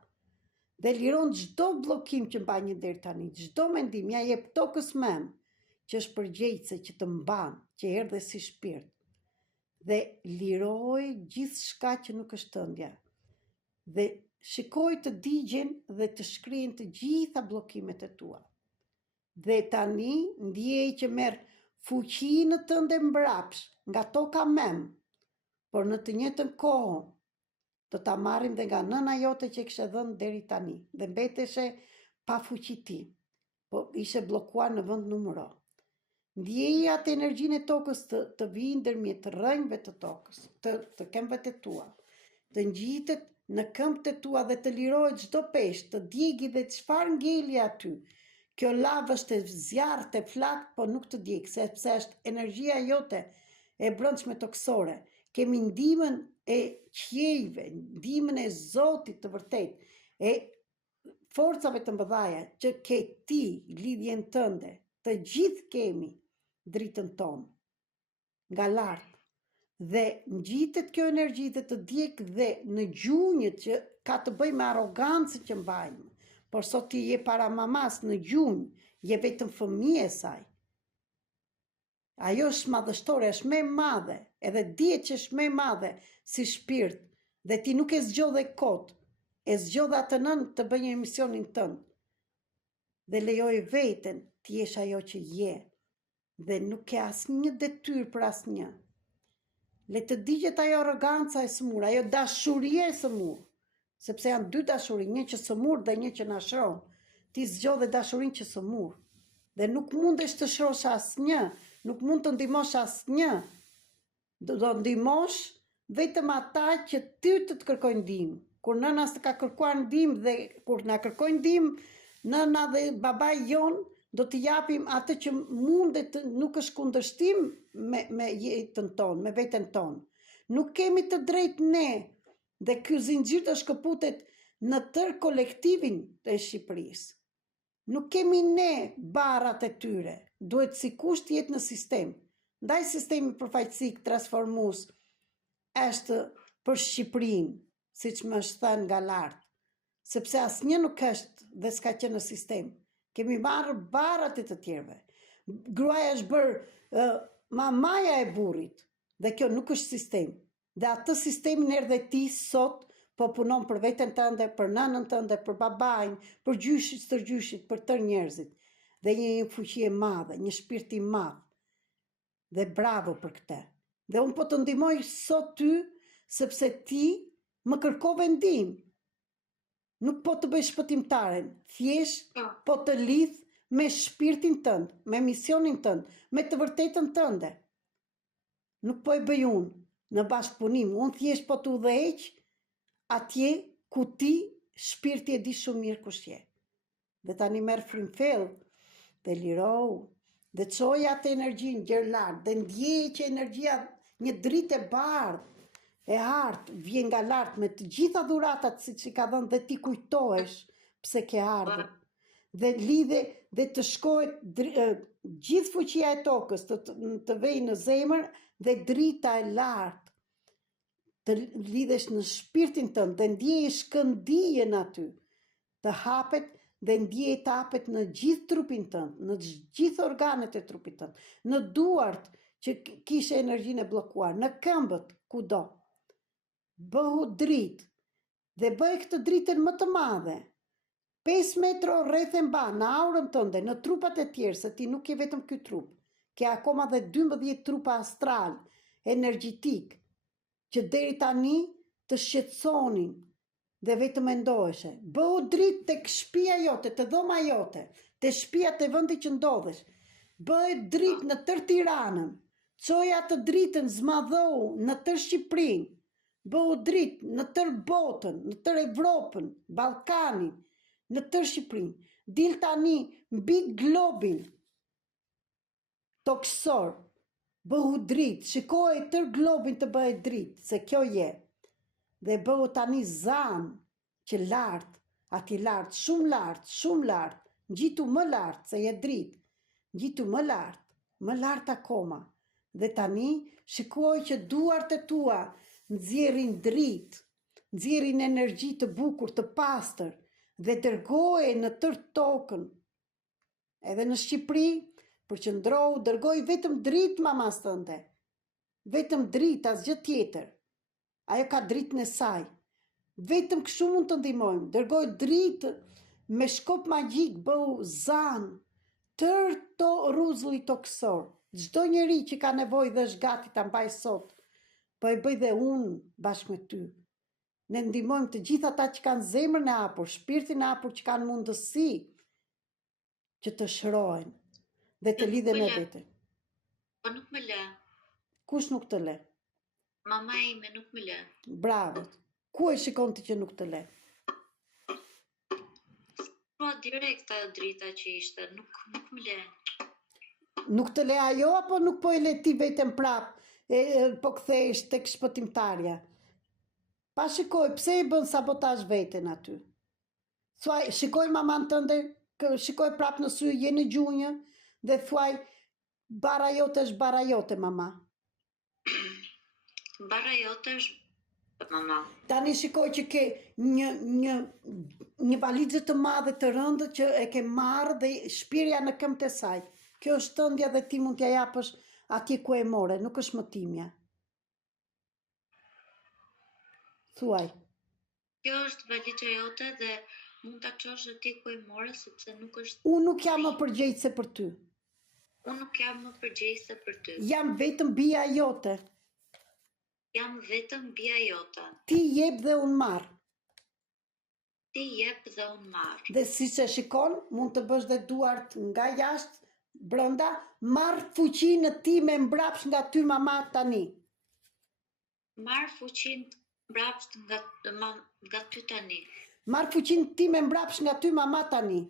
dhe liron çdo bllokim që mban një deri tani, çdo mendim, ja jep tokës mend, që është përgjegjëse, që të mban, që erdhe si shpirt. Dhe liroj gjithçka që nuk është tëndja. Dhe shikoj të digjen dhe të shkrihen të gjitha bllokimet e tua. Dhe tani ndjej që merr fuqinë tënde mbrapsh, nga toka mem, por në të njëjtën kohë do ta marrim dhe nga nëna jote që kishe dhënë deri tani, dhe mbeteshe pa fuqi ti, po ishe bllokuar në vend numëro. Ndjeje atë energjinë e tokës të vijë ndërmjet të rrënjëve të tokës, të këmbëve të tua, të ngjitet në këmbët e tua dhe të lirohet çdo peshë, të djegi dhe çfarë ngeli aty. Kjo lavë është e zjarrt, e flakt, po nuk të djeg, sepse është energjia jote e brendshme toksore. Kemi ndihmën e qiejve, ndihmën e Zotit të vërtet, e forcave të mëdhaja që ke ti, lidhjen tënde, të gjithë kemi dritën tonë, nga lartë. Dhe ngjitet kjo energji dhe të djeg dhe në gjunjët që ka të bëj me arrogancën që mbajmë, por sot ti je para mamas në gjunjë, je vetëm fëmijë e saj. Ajo është madhështore, është më e madhe, edhe dihet që është më e madhe si shpirt, dhe ti nuk e zgjodhe kot, e zgjodhe atë nën të bëjë misionin tënd. Dhe lejoj veten ti jesh ajo që je, dhe nuk ke asnjë detyrë për asnjë. Le të digjet ajo arroganca e sëmur, ajo dashuria e sëmur, sepse janë dy dashuri, një që sëmur dhe një që na shron. Ti zgjodhe dashurinë që sëmur, dhe nuk mundesh të shrosh asnjë, nuk mund të ndihmosh asnjë. Do ndihmosh vetëm ata që ty të kërkojnë ndihmë. Kur nëna s'të ka kërkuar ndihmë dhe kur na kërkojnë ndihmë, nëna dhe babai jon do t'i japim atë që mundet, nuk është kundërshtim me jetën tonë, me veten tonë. Nuk kemi të drejtë ne, dhe ky zinxhir të shkëputet në tërë kolektivin të Shqipërisë. Nuk kemi ne barrat e tyre, duhet sikush të jetë në sistem. Ndaj sistemi përfaqësik transformues është për Shqipërinë, siç më është thënë nga lart, sepse asnjë nuk është dhe s'ka qenë në sistem. Kemi marrë barrat e të tjerëve. Gruaja është bërë mamaja e burrit, dhe kjo nuk është sistem. Dhe atë sistemin erdhe ti sot, po punon për veten tënde, për nënën tënde, për babain, për gjyshit, stërgjyshit, për tërë njerëzit. Dhe një fuqi e madhe, një shpirt i madh. Dhe bravo për këtë. Dhe unë po të ndihmoj sot ty, sepse ti më kërkove ndihmë. Nuk po të bëj shpëtimtaren, thjesht po të lidh me shpirtin tënd, me misionin tënd, me të vërtetën tënde. Nuk po e bëj unë në bashkëpunim, unë thjesht po të udhëheq atje ku ti shpirti e di shumë mirë kush je. Dhe tani merr frymfell dhe lirohu, dhe çoj atë energjinë gjerlart, dhe ndjej që energjia, një dritë e bardhë, e hartë, vjen nga lartë me të gjitha dhuratat siç i ka dhënë, dhe ti kujtohesh pse ke ardhur. Dhe lidhe dhe të shkohet gjithë fuqia e tokës të vejë në zemër, dhe drita e lartë të lidhesh në shpirtin tënd, dhe ndjeje shkëndijën aty, të hapet dhe ndjeje të hapet në gjithë trupin tënd, në gjithë organet e trupit tënd, në duart që kishe energjinë e bllokuar, në këmbët, kudo. Bëhu dritë, dhe bëj këtë dritën më të madhe. 5 metro rreth e mba në aurën tënde, në trupat e tjerë, se ti nuk je vetëm ky trup. Ke akoma dhe 12 trupa astral, energjetik, që deri tani të shqetësonin dhe vetëm mendoheshe. Bëhu dritë tek shtëpia jote, të dhoma jote, te shtëpia të vendi që ndodhesh. Bëhet dritë në tër Tiranën. Çoja të dritën zmadhohu në tër Shqipërinë. Bëhu dritë në tër botën, në tër Evropën, Ballkanin, në tër Shqipërinë. Dil tani mbi globin toksor. Bëhu dritë, shikoj tër globin të bëhet dritë, se kjo je. Dhe bëhu tani zanë që lartë, ati lartë, shumë lartë, ngjitu më lartë, se je dritë, ngjitu më lartë akoma. Dhe tani shikoj që duart e tua nxjerrin dritë, nxjerrin energji të bukur, të pastër, dhe dërgoje në tër tokën. Edhe në Shqipëri, përqëndrohu, dërgoj vetëm dritë mamas tënde. Vetëm dritë, asgjë tjetër. Ajo ka dritën e saj. Vetëm kështu mund të ndihmojmë. Dërgoj dritë me shkop magjik, bëhu zanë, tër to rruzulli toksor. Çdo njeri që ka nevojë dhe është gati ta mbaj sot, po e bëj dhe unë bashkë me ty. Ne ndihmojmë të gjithë ata që kanë zemrën e hapur, shpirtin e hapur, që kanë mundësi që të shërohen dhe të lidhen me vete. Po nuk më lë. Kush nuk të le? Mama ime nuk më lë. Bravo. Ku e shikon ti që nuk të le? Po direkt ajo drita që ishte, nuk më lë. Nuk të le ajo, apo nuk po e le ti vetëm prap, po kthehesh tek shpëtimtarja? Pa shikoj, pse i bën sabotazh veten aty? Thuaj, shikoj maman tënde, shikoj prap në sy, je në gjunjë, dhe thuaj, bara jote është bara jote, mama. Bara jote është mama. Tani shikoj që ke një valizë të madhe të rëndë që e ke marrë dhe shpirja në këmbët e saj. Kjo është tëndja dhe ti mund t'ja japësh atje ku e more, nuk është mëtimja. Thuaj. Kjo është valizha jote dhe mund ta çosh atje ku e more, sepse nuk është... Unë nuk jam më përgjegjëse për ty. Unë nuk jam më përgjegjëse për ty. Jam vetëm bija jote. Jam vetëm bija jote. Ti jep dhe unë marr. Ti jep dhe unë marr. Dhe si se shikon, mund të bësh dhe duart nga jashtë, brenda, marr fuqinë time mbrapsht nga ty mama tani. Marr fuqinë mbrapsht nga ty tani. Marr fuqinë time mbrapsht nga ty mama tani.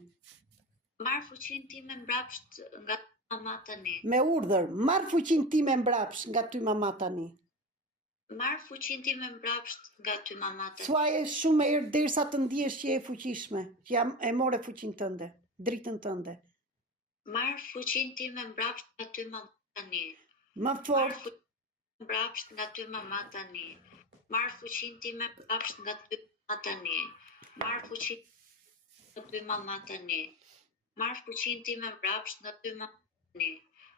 Marr fuqinë time mbrapsht nga mama tani. Me urdhër, marr fuqinë time mbrapsht nga ty mama tani. Marr fuqinë time mbrapsht nga ty mama tani. Thuaje shumë herë derisa të ndihesh që je e fuqishme, që e more fuqinë tënde, dritën tënde. Marr fuqinë time mbrapsht nga ty mama tani. Më fort. Marr fuqinë mbrapsht nga ty mama tani. Marr fuqinë time mbrapsht nga ty mama tani. Marr fuqinë nga ty mama tani. Marr fuqinë time mbrapsht nga ty mama tani.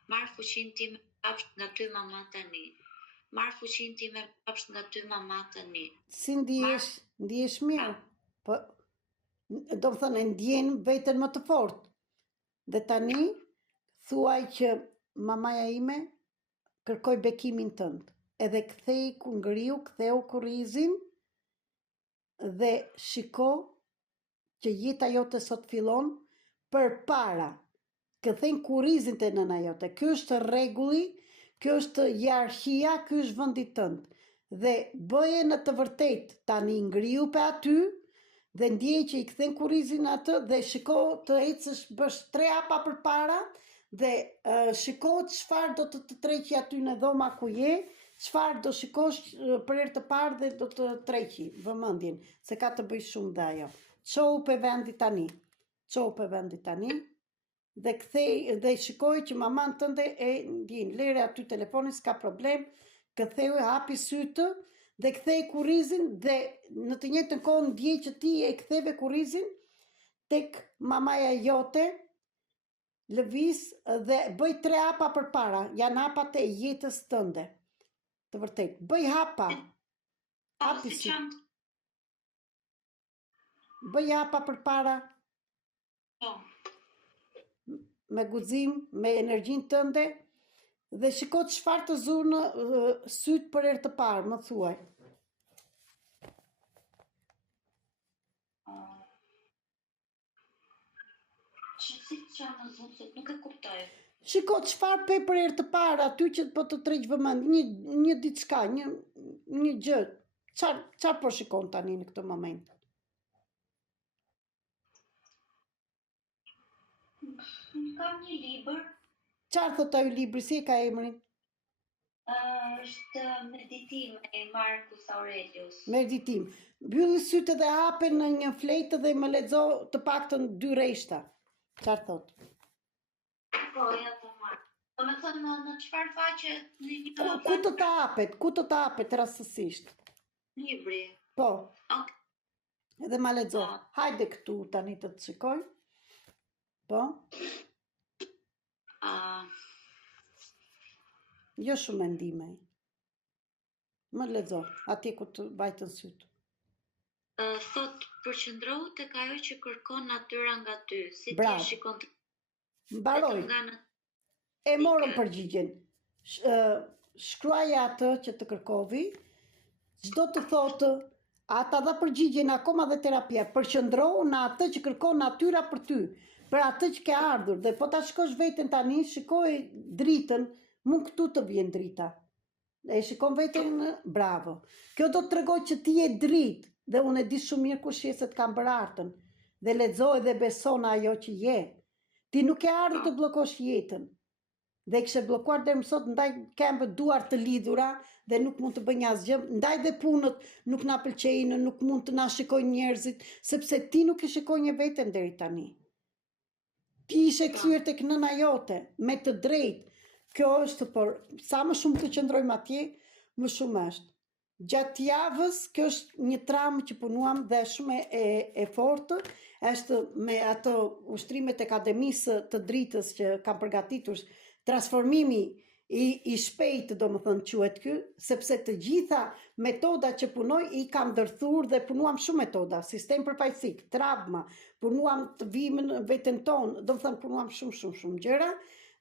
Marr fuqinë time mbrapsht nga ty mama tani. Marr fuqinë time mbrapsht nga ty mama tani. Si ndihesh? Ndihesh mirë? Po, do të thënë, ndjen veten më të fortë. Dhe tani, thuaj që mamaja ime kërkoj bekimin tënd. Edhe ktheu kurrizin dhe shiko që jeta jote sot fillon përpara. Kthej kurrizin te nëna jote. Ky është rregulli, ky është hierarkia, ky është vendi tënd. Dhe bëje në të vërtetë tani ngriu pe aty dhe ndjej që i kthen kurrizin atë dhe shiko të ecësh, bësh 3 hapa përpara dhe shiko çfarë do të treqi aty në dhoma ku je, çfarë do shikosh për herë të parë dhe do të treqi vëmendjen, se ka të bëj shumë dhe ajo. Çohu pe vendi tani, dhe kthej dhe shikoj që maman tënde e ndjen. Lere aty telefonin, s'ka problem, ktheu hapi sytë dhe kthej kurrizin dhe në të njëjtën kohë ndjej që ti e ktheve kurrizin tek mamaja jote, lëviz dhe bëj 3 hapa përpara, janë hapat e jetës tënde. Të vërtet, bëj hapa. bëj hapa përpara, Po. me guxim, me energjinë tënde, dhe shiko çfarë të zurnë syt për herë të parë, më thuaj. Si çfarë më thon se nuk e kuptoj. Shiko çfarë pe për herë të parë, aty që po të tregj vëmend, një diçka, një gjë. Çfarë po shikon tani në këtë moment? Kam një libër. Çfarë thot ai libri, si e ka emrin? Është Meditim e Marcus Aurelius. Meditim. Mbylli sytë dhe hape në një fletë dhe më lexo të paktën 2 rreshta. Çfarë thot? Po, ja të marr. Do me thënë në çfarë faqe në një Ku të hapet rastësisht? libri. Po. Ok. Edhe ma lexo. Hajde këtu tani të të shikoj. Po. Jo shumë mendime. Më lexo, atje ku të vajtën syt. Thot përqendrohu tek ajo që kërkon natyra nga ty, si ti Bravo. shikon të Mbaroj. E morëm përgjigjen. Shkruaj atë që të kërkovi, çdo të thotë, ata dha përgjigjen akoma dhe terapia, përqendrohu në atë që kërkon natyra për ty, për atë që ke ardhur, dhe po ta shikosh veten tani, shikoj dritën, mund këtu të vjen drita. E shikon veten, bravo. Kjo do të tregoj që ti je dritë, dhe unë e di shumë mirë kush je se të kam bërë artën, dhe lexoj dhe beson ajo që je. Ti nuk e ardhur të bllokosh jetën. Dhe kishe bllokuar deri më sot, ndaj kembë duar të lidhura dhe nuk mund të bëj asgjë, ndaj dhe punët nuk na pëlqejnë, nuk mund të na shikojnë njerëzit, sepse ti nuk e shikoj një veten deri tani. Ti ishe kthyer tek nëna jote, me të drejtë. Kjo është, por sa më shumë të qëndrojmë atje, më shumë është. Gjatë javës, kjo është një tramë që punuam dhe shumë e fortë, është me ato ushtrimet e akademisë të dritës që kam përgatitur, transformimi i shpejtë, do më thënë quhet ky, sepse të gjitha metoda që punoj i kam ndërthur dhe punuam shumë metoda, sistem përfaqësik, travma, punuam të vimën veten tonë, do më thënë punuam shumë gjëra,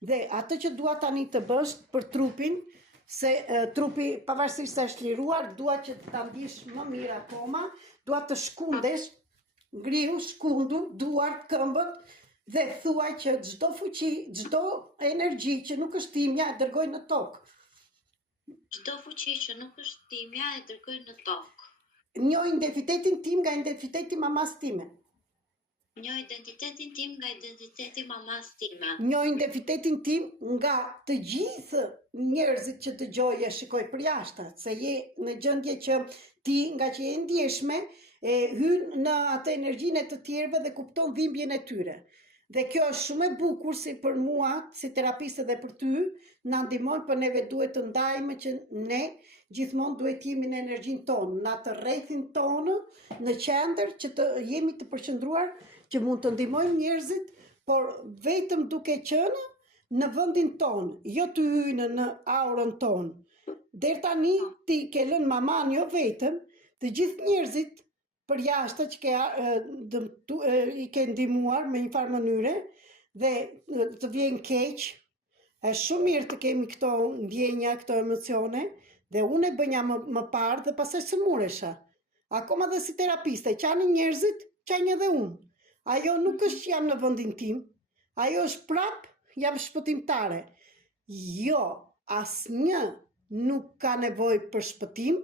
dhe atë që dua tani të bësh për trupin, se trupi pavarësisht se është liruar, dua që ta ndish më mirë akoma, dua të shkundesh, ngrihu, shkundu, duart, këmbët, dhe thuaj që çdo fuqi, çdo energji që nuk është timja e dërgoj në tokë. Çdo fuqi që nuk është timja e dërgoj në tokë. Njoj identitetin tim nga identiteti mamas time. Njoj identitetin tim nga identiteti mamas time. Njoj identitetin tim nga të gjithë njerëzit që dëgjoj e shikoj për jashtë, se je në gjendje që ti, nga që je ndjeshme, hyn në atë energjinë e të tjerëve dhe kupton dhimbjen e tyre. Dhe kjo është shumë e bukur si për mua, si terapiste dhe për ty, na ndihmon, për neve duhet të ndajmë që ne gjithmonë duhet jemi në energjinë tonë, në atë rrethin tonë, në qendër që të jemi të përqendruar, që mund të ndihmojmë njerëzit, por vetëm duke qenë në vendin tonë, jo të hyjnë në aurën tonë. Deri tani ti ke lënë maman jo vetëm, të gjithë njerëzit për jashtë që i ke ndihmuar me një farë mënyre dhe të vjen keq, është shumë mirë të kemi këto ndjenja, këto emocione, dhe unë e bënja më parë dhe pastaj së muresha. Akoma dhe si terapiste, qani njerëzit, qani edhe unë. Ajo nuk është që jam në vendin tim, ajo është prap jam shpëtimtare. Jo, asnjë nuk ka nevojë për shpëtim,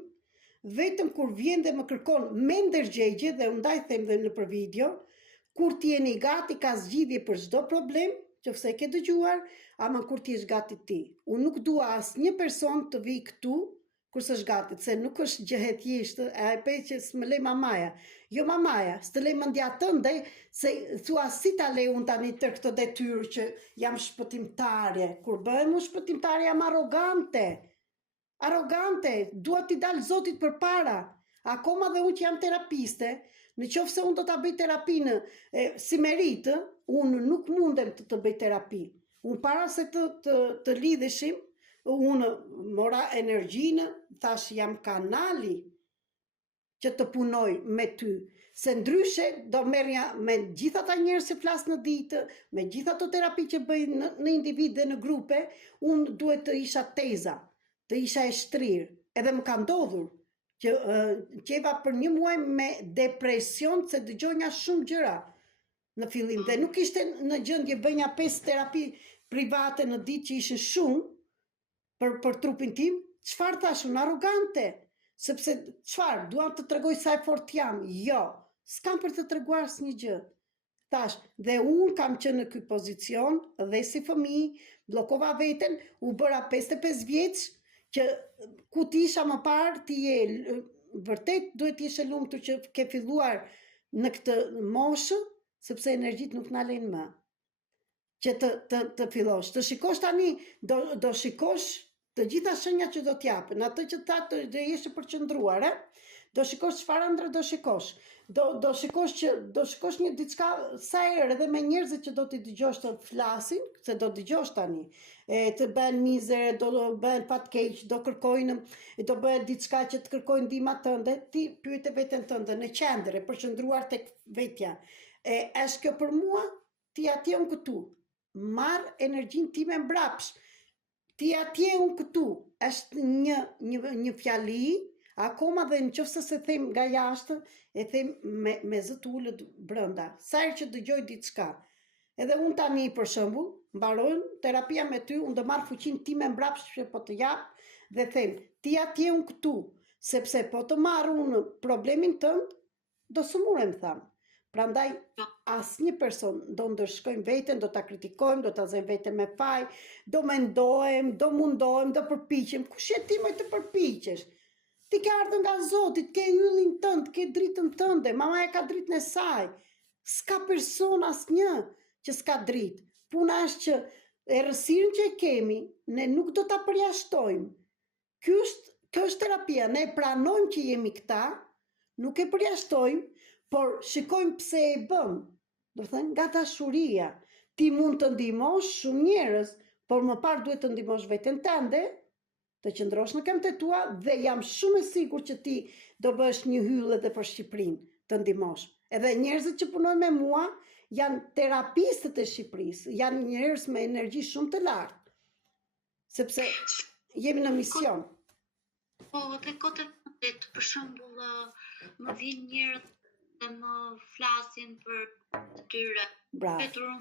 vetëm kur vjen dhe më kërkon me ndërgjegje, dhe unë ndaj them dhe në për video, kur ti jeni gati ka zgjidhje për çdo problem, qofse e ke dëgjuar, ama kur ti je gati ti. Unë nuk dua asnjë person të vi këtu kur s'është gati, se nuk është gjë e thjeshtë, e pe që s'më le mamaja. Jo mamaja, s'të le mendja tënde, se thua si ta le unë tani tër këtë detyrë që jam shpëtimtare. Kur bëhem unë shpëtimtare jam arrogante. Arrogante, dua t'i dalë Zotit përpara. Akoma dhe unë që jam terapiste, në qoftë se unë do ta bëj terapinë si meritë, unë nuk mundem të bëj terapi. Unë para se të lidheshim, unë mora energjinë, thash jam kanali që të punoj me ty. Se ndryshe do merrja me gjitha ata njerëz që flas në ditë, me gjitha ato terapi që bëj në individ dhe në grupe, unë duhet të isha teza, të isha e shtrirë. Edhe më ka ndodhur që qeva për 1 muaj me depresion se dëgjonja shumë gjëra në fillim dhe nuk ishte në gjendje bënja 5 terapi private në ditë që ishin shumë për trupin tim. Çfarë thash unë? Arrogante. Sepse çfarë? Duam të tregoj sa e fort jam. Jo, s'kam për të treguar asnjë gjë. Thash, dhe unë kam qenë në ky pozicion dhe si fëmijë, bllokova veten, u bëra 55 vjeç, që ku ti isha më parë, ti je vërtet duhet të ishe lumtur që ke filluar në këtë moshë, sepse energjit nuk na lejnë më. Që të fillosh, të shikosh tani, do shikosh të gjitha shenjat që do t'japën, atë që ta do jesh e përqendruar, do shikosh çfarë ëndra do shikosh. Do shikosh një diçka sa herë edhe me njerëzit që do t'i dëgjosh të flasin, se do dëgjosh tani, të bëhen mizere, do bëhen patkeq, do kërkojnë, do bëhet diçka që të kërkojnë ndihma tënde, ti pyete veten tënde në qendër, e përqendruar tek vetja. Është kjo për mua? Ti atje unë këtu. Marr energjinë time mbrapsh. Ti atje unë këtu. Është një fjali, akoma dhe nëse se them nga jashtë, e them me zë të ulët brenda. Sa herë që dëgjoj diçka. Edhe unë tani për shembull, mbarojnë terapia me ty, unë do marr fuqinë time mbrapsht që po të jap dhe them, ti atje unë këtu, sepse po të marr unë problemin tënd, do sëmurem tham. Prandaj asnjë person do ndërshkojmë veten, do ta kritikojmë, do ta zëjmë veten me faj, do mendohem, do mundohem, do përpiqem. Kush je ti më të përpiqesh? Ti ke ardhur nga Zoti, ke yllin tënd, ke dritën tënde, mama e ka dritën e saj. S'ka person asnjë që s'ka dritë. Puna është që errësirën që e kemi, ne nuk do ta përjashtojmë. Kjo është terapia, ne pranojmë që jemi këta, nuk e përjashtojmë, por shikojmë pse e bëm. Do thënë nga dashuria. Ti mund të ndihmosh shumë njerëz, por më parë duhet të ndihmosh veten tënde, të qëndrosh në këmbët e tua dhe jam shumë e sigurt që ti do bësh një hyllë edhe për Shqipërinë të ndihmosh. Edhe njerëzit që punojnë me mua janë terapistët e Shqipërisë, janë njerëz me energji shumë të lartë. Sepse jemi në mision. Po, dhe kote fundit, për shembull, më vjen njerëz dhe më flasin për të tyre. Bravo.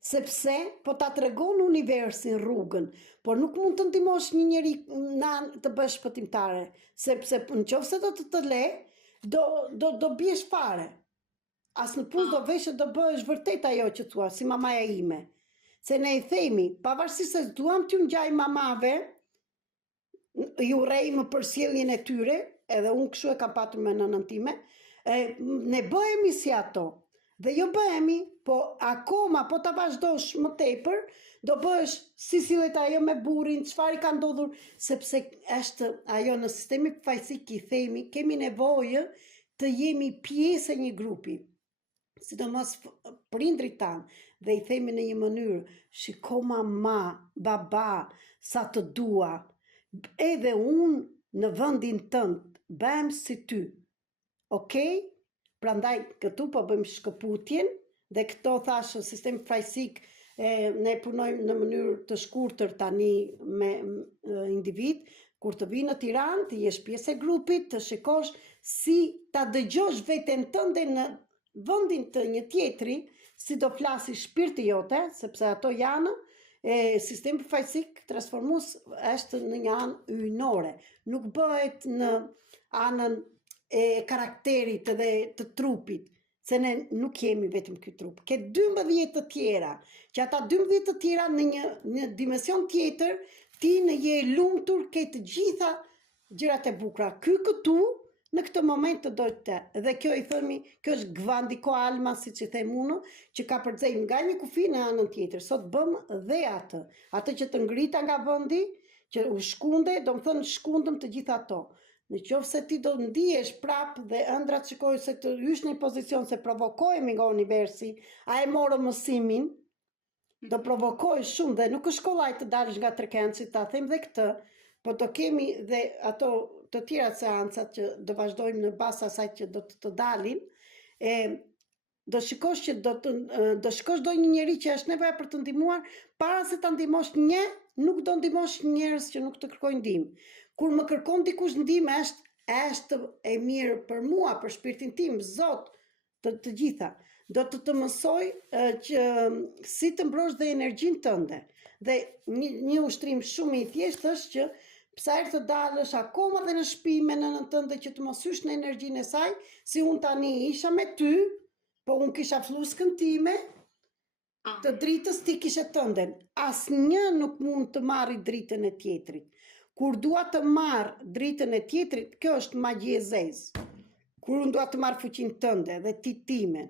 Sepse po ta tregon universin rrugën, por nuk mund të ndihmosh një njeri të bësh shpëtimtare, sepse nëse do të le, do biesh fare. As në punë do vesh do bëhesh vërtet ajo që thua, si mamaja ime. Se ne i themi, pavarësisht se duam t'ju ngjaj mamave, ju urrejmë përcjelljen e tyre, edhe unë kështu e kam patur me nënën time, ne bëhemi si ato. Dhe jo bëhemi, po akoma po ta vazhdosh më tepër, do bëhesh si sillet ajo me burrin, çfarë ka ndodhur, sepse është ajo në sistemi fajsik i themi, kemi nevojë të jemi pjesë e një grupi. Sidomos prindrit tanë, dhe i themi në një mënyrë, shiko mama, baba, sa të dua, edhe unë në vendin tënd, bëhem si ty. Okej? Prandaj këtu po bëjmë shkëputjen dhe këto thashë sistemi fajsik ne punojmë në mënyrë të shkurtër tani me individ, kur të vinë në Tiranë, të jesh pjesë e grupit, të shikosh si ta dëgjosh veten tënde në vendin të një tjetri, si do flasi shpirti jote, sepse ato janë, sistemi fajsik transformues është në një anë hyjnore, nuk bëhet në anën e karakterit dhe të trupit, se ne nuk kemi vetëm ky trup. Ke 12 të tjera, që ata 12 të tjera në një dimension tjetër, ti në je lumtur, ke të gjitha gjërat e bukura. Ky këtu, në këtë moment të dojtë. Dhe kjo i thëmi, kjo është gvandiko alma, si që them unë, që ka përdzej nga një kufi në anën tjetër. Sot bëm dhe atë. Atë që të ngrita nga vëndi, që u shkunde, do më thënë shkundëm të gjitha ato. Në qoftë se ti do ndihesh prap dhe ëndrat shikoj se të hysh në pozicion se provokohemi nga universi, a e morë mësimin, do provokoj shumë dhe nuk është kollaj të dalësh nga trekenci, ta them dhe këtë, po do kemi dhe ato të tjera seancat që do vazhdojmë në bazë asaj që do të dalin, do shikosh që do shikosh do një njeri që është nevoja për të ndihmuar, para se ta ndihmosh një, nuk do ndihmosh njerëz që nuk të kërkojnë ndihmë. Kur më kërkon dikush ndihmë është e mirë për mua, për shpirtin tim, Zot, të gjitha. Do të mësoj që si të mbrosh dhe energjinë tënde. Dhe një ushtrim shumë i thjeshtë është që pse herë të dalësh akoma dhe në shtëpi me nënën tënde që të mos hysh në energjinë e saj, si unë tani isha me ty, po unë kisha fluskën time, të dritës ti kishe tënden. Asnjë nuk mund të marrë dritën e tjetrit. Kur dua të marr dritën e tjetrit, kjo është magji e zezë. Kur unë dua të marr fuqinë tënde dhe ti timen,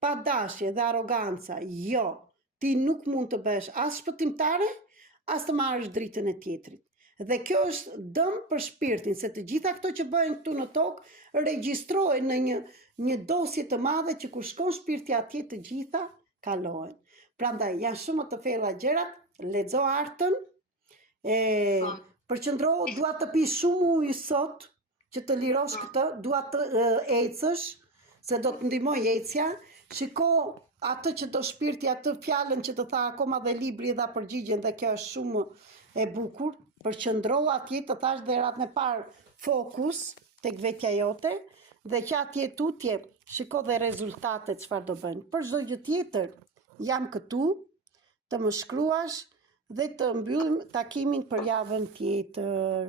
pa dashje dhe arroganca, jo, ti nuk mund të bësh as shpëtimtare, as të marrësh dritën e tjetrit. Dhe kjo është dëm për shpirtin, se të gjitha këto që bëhen këtu në tokë regjistrohen në një dosje të madhe që kur shkon shpirti atje të gjitha kalohen. Prandaj janë shumë të thella gjërat, lexo artën, përqendrohu, dua të pi shumë ujë sot që të lirosh këtë, dua të ecësh, se do të ndihmoj ecja, shiko atë që do shpirti, atë fjalën që të tha akoma dhe libri dha përgjigjen dhe kjo është shumë e bukur, përqendrohu atje të thash dhe ratën e parë fokus tek vetja jote dhe që atje tutje shiko dhe rezultatet çfarë do bën. Për çdo gjë tjetër jam këtu të më shkruash dhe të mbyllim takimin për javën tjetër.